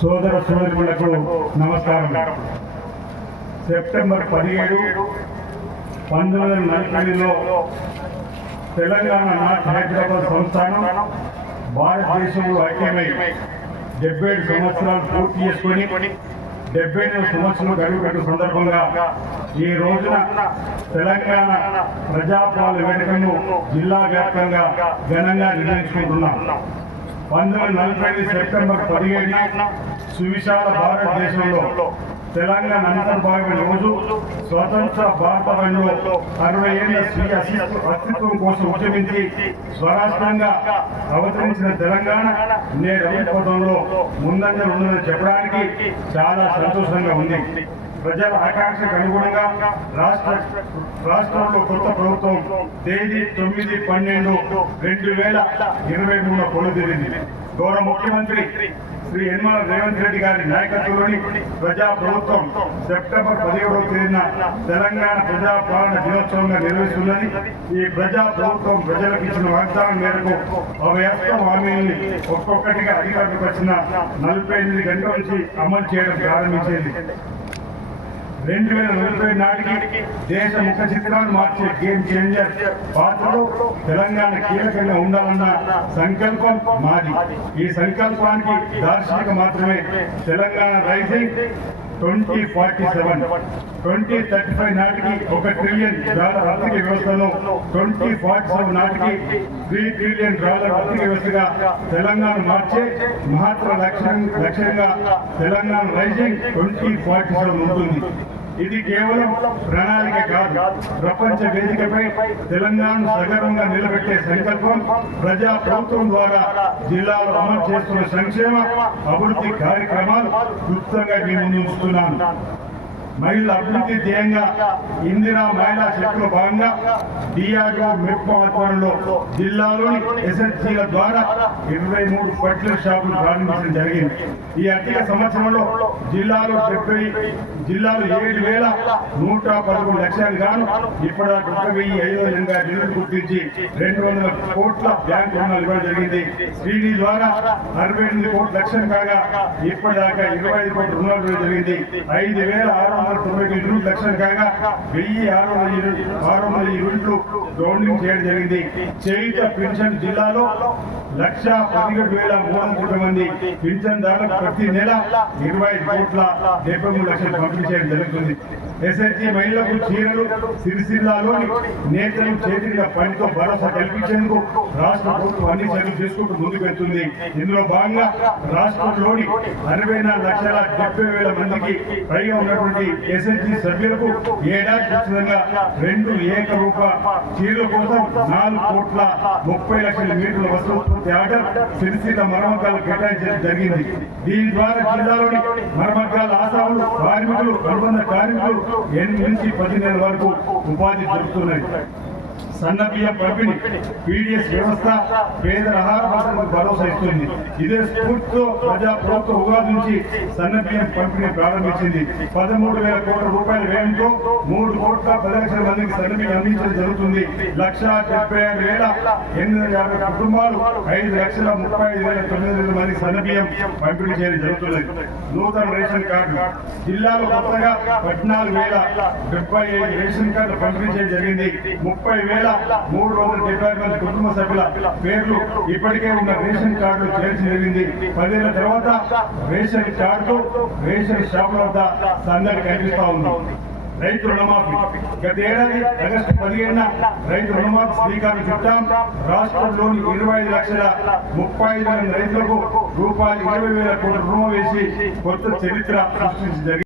సోదర సోదరులకు నమస్కారం. సెప్టెంబర్ పదిహేడు పంతొమ్మిది వందల నలభైలో తెలంగాణ నాట్ హైదరాబాద్ సంస్థానం భారతదేశంలో ఐక్యమై డెబ్బై ఏడు సంవత్సరాలు పూర్తి చేసుకొని డెబ్బై ఎనిమిది సంవత్సరాలు గడువు సందర్భంగా ఈ రోజున తెలంగాణ ప్రజాపాల వేడుకను జిల్లా వ్యాప్తంగా ఘనంగా నిర్వహించుకుంటున్నాం పంతొమ్మిది నలభై ఐదు సెప్టెంబర్ పదిహేడున సువిశాల భారతదేశంలో తెలంగాణ అంతర్భాగమైన రోజు స్వతంత్ర భారతదేశంలో అరవై ఏళ్ళ స్వీయ అస్తిత్వం కోసం ఉద్యమించి స్వరాష్ట్రంగా అవతరించిన తెలంగాణ నేడు అభివృద్ధి ముందంజలు ఉందని చెప్పడానికి చాలా సంతోషంగా ఉంది. ప్రజల ఆకాంక్షకు అనుగుణంగా రాష్ట్ర రాష్ట్రంలో కొత్త ప్రభుత్వం తేదీ తొమ్మిది పన్నెండు రెండు వేల ఇరవై మూడులో కొలుదిరింది గౌరవ ముఖ్యమంత్రి శ్రీ యనమల రేవంత్ రెడ్డి గారి నాయకత్వంలోని ప్రజా ప్రభుత్వం సెప్టెంబర్ పదిహేడవ తేదీన తెలంగాణ ప్రజా పాలన దినోత్సవంగా నిర్వహిస్తున్నది. ఈ ప్రజా ప్రభుత్వం ప్రజలకు ఇచ్చిన వాగ్దానం మేరకు అవ్యస్తం హామీని ఒక్కొక్కటిగా అధికారులకు వచ్చిన నలభై ఎనిమిది గంటల నుంచి అమలు చేయడం ప్రారంభించింది. రెండు వేల నలభై నాటికి దేశ ముఖ చిత్రాన్ని మార్చే గేమ్ చేంజర్ పాత్రలో తెలంగాణ కీలకంగా ఉండాలన్న సంకల్పం మాది. ఈ సంకల్పానికి దార్శనిక మాత్రమే Telangana rising twenty forty seven. Twenty thirty five నాటికి ఒక ట్రిలియన్ డాలర్ ఆర్థిక వ్యవస్థలో ట్వంటీ ఫార్టీ సెవెన్ నాటికి త్రీ ట్రిలియన్ డాలర్ ఆర్థిక వ్యవస్థగా తెలంగాణ మార్చే మహత్తర లక్ష్యం లక్ష్యంగా Telangana rising twenty forty seven ఉంటుంది. ఇది కేవలం ప్రణాళిక కాదు. ప్రపంచ వేదికపై తెలంగాణ సగర్వంగా నిలబెట్టే సంకల్పం ప్రజా ప్రభుత్వం ద్వారా జిల్లాలో అమలు చేస్తున్న సంక్షేమ అభివృద్ధి కార్యక్రమాలు క్లుప్తంగా మీ ఉంచుతున్నాను. మహిళల అభివృద్ధి ధ్యేయంగా ఇందిరా మహిళా శక్తిలో భాగంగా డిఆర్ఓ మెప్పు ఆధ్వర్యంలో జిల్లాలోని ఎస్ఎస్జీల ద్వారా ఇరవై మూడు ఫర్టిలైజర్ షాపులు ప్రారంభించడం జరిగింది. ఈ ఆర్థిక సంవత్సరంలో జిల్లాలో డెబ్బై జిల్లాలో ఏడు వేల నూట పదకొండు లక్షలు గాను ఇప్పటిదాకా ఒక వెయ్యి ఐదు వందల నిధులు గుర్తించి రెండు వందల కోట్ల బ్యాంక్ రుణాలు ఇవ్వడం జరిగింది. శ్రీని ద్వారా అరవై ఎనిమిది కోట్ల లక్షలు కాగా ఇప్పటిదాకా ఇరవై ఐదు కోట్ల రుణాలు ఇవ్వడం జరిగింది. ఐదు వేల ఆరు వందల తొంభై ఎనిమిది లక్షలు కాగా వెయ్యి ఆరు వందల ఇరవై ఆరు వందల యూనిట్లు గ్రౌండింగ్ చేయడం జరిగింది. చేయుత పెన్షన్ జిల్లాలో లక్ష పదిహేడు వేల మూడు వందల మంది పింఛన్ దారులకు ప్రతి నెల ఇరవై ఐదు కోట్ల డెబ్బై మూడు లక్షలు పంపిణీ చేయడం జరుగుతుంది. ఎస్ఎస్జి మహిళలకు చీరలు సిరిసిల్లాలోని నేతలు చేతిగా పనితో భరోసా కల్పించేందుకు రాష్ట్ర ప్రభుత్వం అన్ని చర్యలు చేసుకుంటూ ముందుకు వెళ్తుంది. ఇందులో భాగంగా రాష్ట్రంలోని అరవై నాలుగు లక్షల డెబ్బై వేల మందికి పైగా ఉన్నటువంటి ఎస్ఎస్జి సభ్యులకు ఏడాది ఉచితంగా రెండు ఏకరూప చీరల కోసం నాలుగు కోట్ల ముప్పై లక్షల మీటర్ల వస్తువు ఉత్పత్తి సిరిసిల్ల మరమ్మకాలు కేటాయించడం జరిగింది. దీని ద్వారా జిల్లాలోని మరమ్మకాల ఆశాలు కార్మికులు అనుబంధ కార్మికులు ఎనిమిది నుంచి పది నెలల వరకు ఉపాధి దొరుకుతున్నాయి. సన్న బియ్యం పంపిణీ పీడిఎస్ వ్యవస్థ పేదల ఆహార భద్రతకు భరోసా ఇస్తుంది. ఇదే స్ఫూర్తితో ప్రజా ప్రభుత్వ ఉగాది నుంచి సన్న బియ్యం పంపిణీ ప్రారంభించింది. పదమూడు వేల కోట్ల రూపాయల వ్యయంతో మూడు కోట్ల పది లక్షల మందికి సన్న బియ్యం అందించడం జరుగుతుంది. లక్ష డెబ్బై ఐదు వేల ఎనిమిది వందల యాభై కుటుంబాలు ఐదు లక్షల ముప్పై ఐదు వేల తొమ్మిది వందల మందికి సన్న బియ్యం పంపిణీ చేయడం జరుగుతుంది నూతన రేషన్ కార్డు. జిల్లాలో కొత్తగా పద్నాలుగు వేల డెబ్బై ఐదు రేషన్ కార్డు పంపిణీ చేయడం జరిగింది. ముప్పై వేల మూడు రోజులు డెబ్బై మంది కుటుంబ సభ్యుల పేర్లు ఇప్పటికే ఉన్న రేషన్ కార్డు చేర్చి జరిగింది. పదేళ్ళ తర్వాత రేషన్ కార్డు రేషన్ షాపుల వద్ద సందడి కనిపిస్తా ఉంది. రైతు రుణమాఫీ. గత ఏడాది ఆగస్టు పదిహేను రైతు రుణమాఫీ శ్రీకారం చుట్టాం. రాష్ట్రంలోని ఇరవై ఐదు లక్షల ముప్పై ఐదు వేల రైతులకు రూపాయలు ఇరవై వేల కోట్ల రుణం వేసి కొత్త చరిత్ర సృష్టించి జరిగింది.